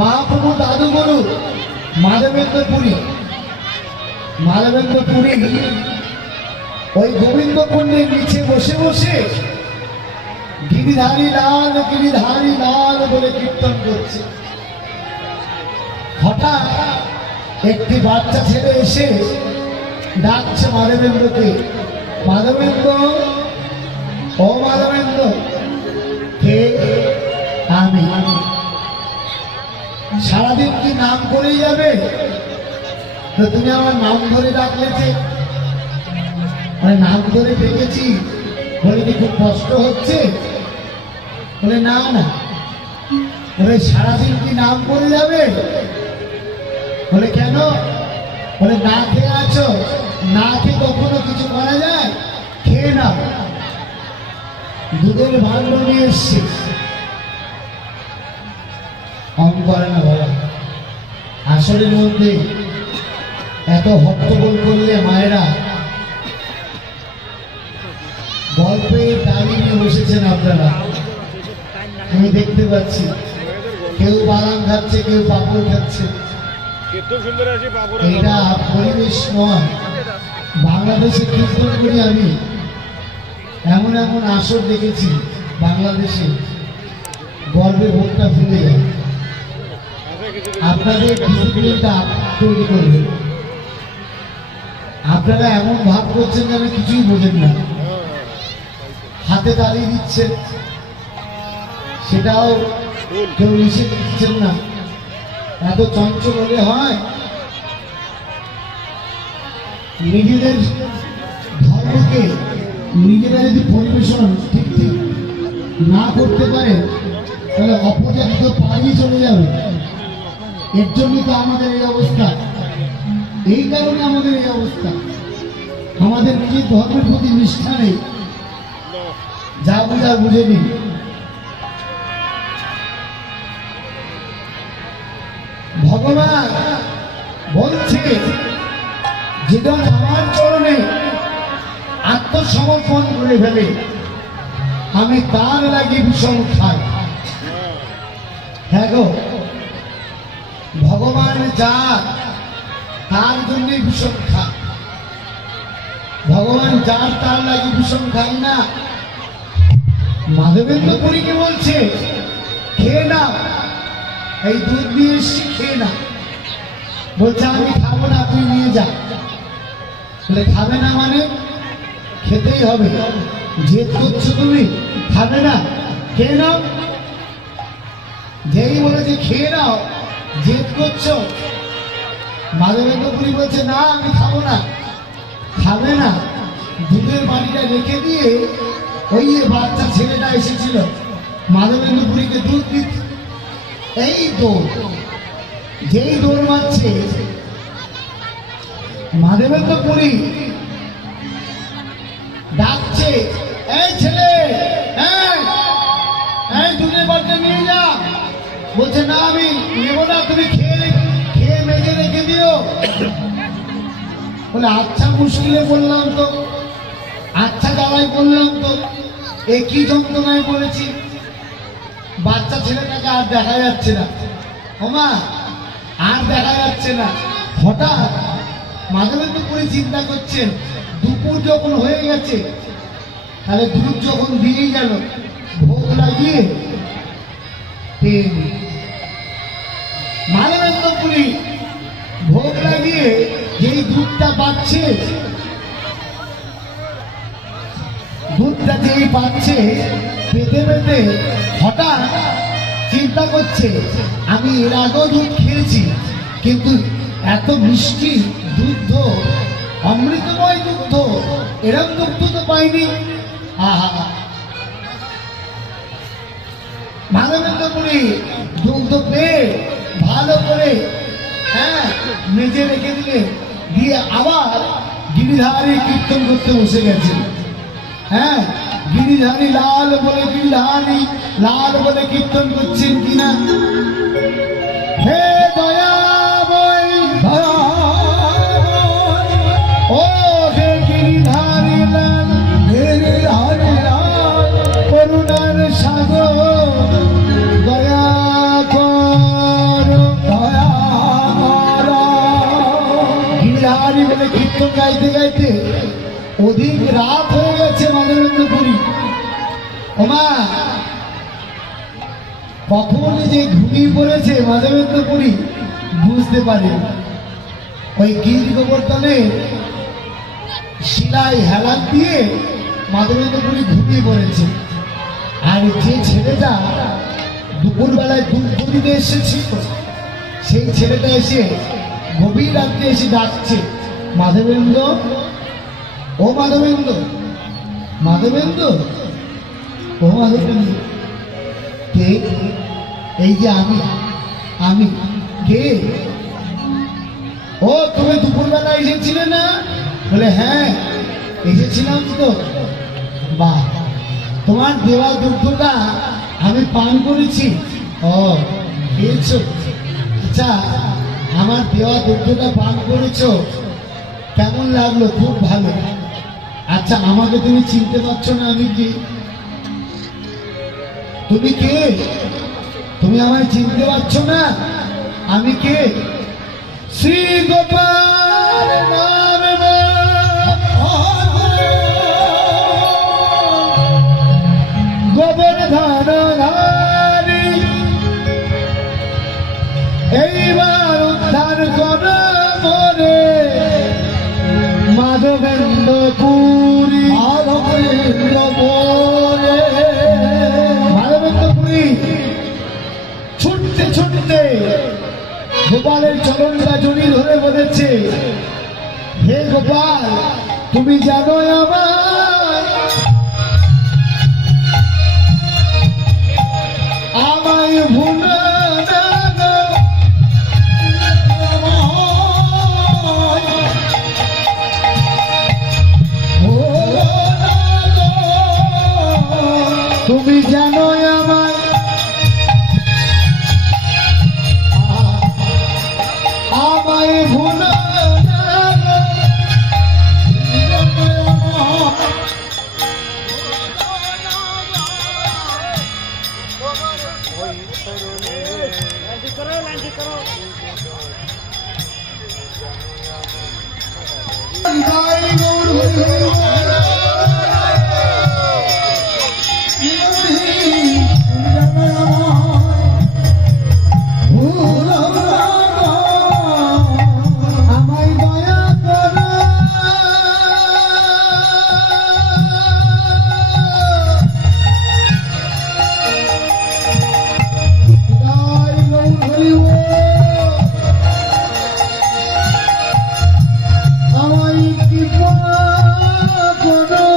মহাপ্রভু দাদুগুরু মাধবেন্দ্রপুরী ওই গোবিন্দকুণ্ডের নিচে বসে বসে গিরিধারী লাল বলে কীর্তন করছে। হঠাৎ একটি বাচ্চা ছেলে এসে ডাকছে মাধবেন্দ্রকে, মাধবেন্দ্র, ও মাধবেন্দ্র। কে? আমি। সারাদিন কি নাম করেই যাবে? তো তুমি আমার নাম ধরে ডাকলে যে? নাম ধরে ডেকেছি বলে কি খুব কষ্ট হচ্ছে? বলে না না। বলে সারাদিন কি নাম করে যাবে? বলে কেন? বলে না খেয়ে আছো, না খেয়ে কখনো কিছু করা যায়? খেয়ে নাও। দুধের ভাণ্ড নিয়ে এসছে। অঙ্ক করে না বাবা, আসরের মধ্যে এত হট্টগোল করলে মায়েরা গল্পে ডালি নিয়ে বসেছেন আপনারা, আমি দেখতে পাচ্ছি। কেউ বাদাম খাচ্ছে, কেউ পাপড় খাচ্ছে। এটা পরিবেশ নয়। বাংলাদেশে কীর্তন করি আমি, এমন এমন আসর দেখেছি বাংলাদেশে, গর্বে ভোটটা ফুলে যায়। আপনাদের ডিসিপ্লিনটা তৈরি করবে। আপনারা এমন ভাব করছেন যেন কিছুই বোঝেন না, হাতে তালি দিচ্ছেন, সেটাও কেউ নিষেধ দিচ্ছেন না। এত চঞ্চল হলে হয়? নিজেদের ধর্মকে নিজেরা যদি পরিবেশন ঠিক ঠিক না করতে পারে তাহলে অপজাতি পালিয়ে চলে যাবে। এর জন্যই তো আমাদের এই অবস্থা, এই কারণে আমাদের এই অবস্থা। আমাদের নিজের ধর্মের প্রতি নিষ্ঠা নেই, যা বুঝা বুঝে নিন। ভগবান বলছে যেজন আমার চরণে আত্মসমর্পণ করে ফেলে আমি তার লাগে বিষম খাই। হ্যাঁ গো, ভগবান যা তার জন্যে বিষম খায়। ভগবান যার তার লাগে বিষম খাই না। মাধবেন্দ্রপুরীকে বলছে খেয়ে না, এই দুধ নিয়ে এসছি, খেয়ে না। বলছে আমি খাবো না, তুই নিয়ে যা। বলে খাবে না মানে? খেতেই হবে। জেদ করছো তুমি, খাবে না, খেয়ে নাও। যেই বলেছে খেয়ে নাও, জেদ করছো। মাধবেন্দ্রপুরী বলছে না আমি খাবো না। খাবে না, দুধের বাড়িটা রেখে দিয়ে ওই বাচ্চা ছেলেটা এসেছিল মাধবেন্দ্রপুরীকে দুধ দিতে। এই দৌড়, যেই দৌড় মারছে মাধবেন্দ্রপুরী ডাকছে, এই ছেলে, এই দুধের বাড়িটা নিয়ে যা। বলছে না আমি নেব না, তুমি খেয়ে মেজে রেখে দিও। বলে আচ্ছা মুশকিলে বললাম তো, আচ্ছা জ্বালায় বললাম তো, একই যন্ত্রণায় পড়েছি। বাচ্চা ছেলেটাকে আর দেখা যাচ্ছে না, ওমা আর দেখা যাচ্ছে না। হঠাৎ মাধবেন্দ্রপুরী চিন্তা করছেন দুপুর যখন হয়ে গেছে, তাহলে দুধ যখন দিয়েই গেল, ভোগ লাগিয়ে পেয়ে নি। মাধবেন্দ্রপুরী ভোগ লাগিয়ে যেই দুধটা পাচ্ছে, দুধটা যেই পাচ্ছে, পেতে পেতে হঠাৎ চিন্তা করছে আমি এর আগেও দুধ খেয়েছি, কিন্তু এত মিষ্টি দুধ, অমৃতময় দুগ্ধ, এরকম দুগ্ধ তো পাইনি। আহা, মাধবেন্দ্রপুরী দুগ্ধ পেয়ে ভালো করে মেজে রেখে দিলে, দিয়ে আবার গিরিধারী কীর্তন করতে বসে গেছে। গিরিধারী লাল বলে, গিরিধারী লাল বলে কীর্তন করছেন কিনা। হে দয়া ও হে গিরিধারী লাল, গিরিধারী লাল, করুণার সাগর দয়া কর। বিহারি বলে কীর্তন গাইতে গাইতে অধিক রাত হয়ে গেছে মাধবেন্দ্র পুরী। ওমা কখন যে ঘুমিয়ে পড়েছে মাধবেন্দ্র পুরী বুঝতে পারে। ওই গির গোবর্ধনে শিলায় হেলান দিয়ে মাধবেন্দ্র পুরী ঘুমিয়ে পড়েছে। আর যে ছেলেটা দুপুরবেলায় দুধ দিতে এসেছিল সেই ছেলেটা এসে গভীর রাত্রে এসে ডাকছে, মাধবেন্দ্র, ও মাধবেন্দ্র, মাধবেন্দ্র, ও মাধবেন্দ্র। কে? এই যে আমি। আমি কে? ও তুমি দুপুরবেলা এসেছিলে না? বলে হ্যাঁ এসেছিলাম তো। বাহ, তোমার দেওয়া দুগ্ধটা আমি পান করেছি। ও খেয়েছো? আচ্ছা, আমার দেওয়া দুগ্ধটা পান করেছো, কেমন লাগলো? খুব ভালো। আচ্ছা, আমাকে তুমি চিনতে পারছো না? আমি কি? তুমি কে? তুমি আমায় চিনতে পারছো না? আমি কে? শ্রী গোপাল নাম গোবর্ধনধারী, এইবার উদ্ধার কর মরে মাধবেন্দ্র পুরী। মাধবেন্দ্র পুরী ছুটতে ছুটতে গোপালের চরণটা জড়ি ধরে বলেছে, হে গোপাল, তুমি জানো আমায় ভুলো না গো, তুমি জানো আমায়, আমায় ভুলো না গো, আমায় দয়া করো, আমায় কৃপা করো,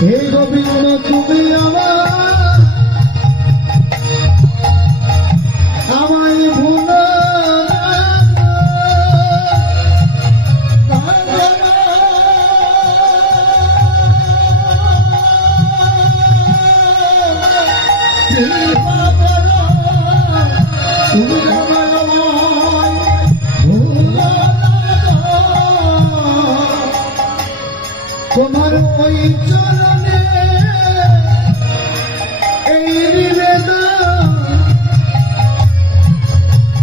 হে গোবিন্দ তুমি আমায় ভুলো তোমার ওই চরণে এই নিবেদন,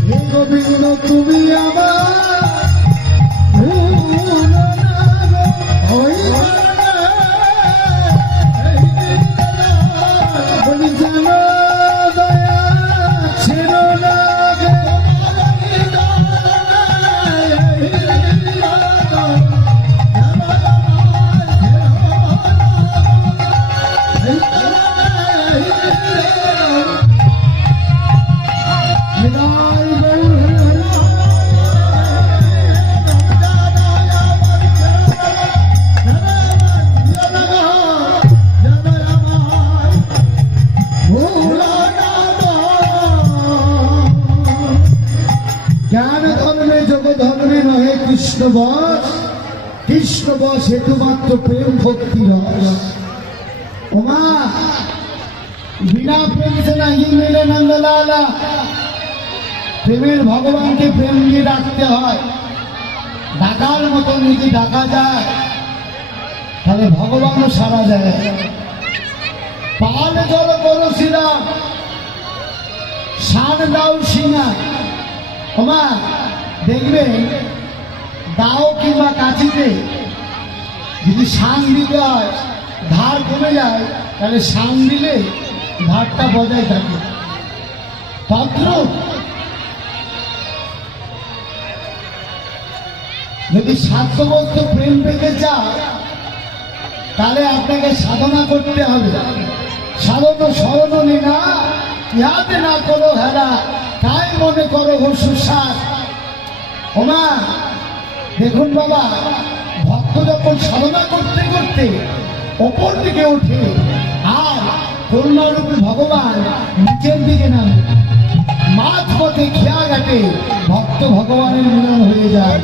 হে গোবিন্দ তুমি আমার ভুলো না গো, ওই বলি জানো দয়া ছিল না গো, জ্ঞান ধর্মে যোগ ধর্মে নহে কৃষ্ণ বস, কৃষ্ণ বস হেতুমাত্র প্রেম ভক্তি রস। ওমা বিনা প্রেম সে নাহি মেলে নন্দলালা, প্রেমের ভগবানকে প্রেম দিয়ে ডাকতে হয়। ডাকার মতো যদি ডাকা যায় তাহলে ভগবানও সারা যায়। পাল জল করছিলাম শান দাও সিংহা। ওমা দেখবে দাও কিংবা কাছিতে যদি শান দিতে হয় ধার কমে যায়, তাহলে শান দিলে ধারটা বজায় থাকে। তদ্রূপ যদি স্বার্থবদ্ধ প্রেম পেতে চাও, তাহলে আপনাকে সাধনা করতে হবে। সাধন স্মরণ না ইহাতে না করো হেরা, তাই মনে করো সুসার। ওমা দেখুন বাবা, ভক্ত যখন সাধনা করতে করতে ওপর দিকে ওঠে আর করুণারূপী ভগবান নিচের দিকে নামে, মাঝ পথে খেয়া ঘাটে ভক্ত ভগবানের মিলন হয়ে যায়।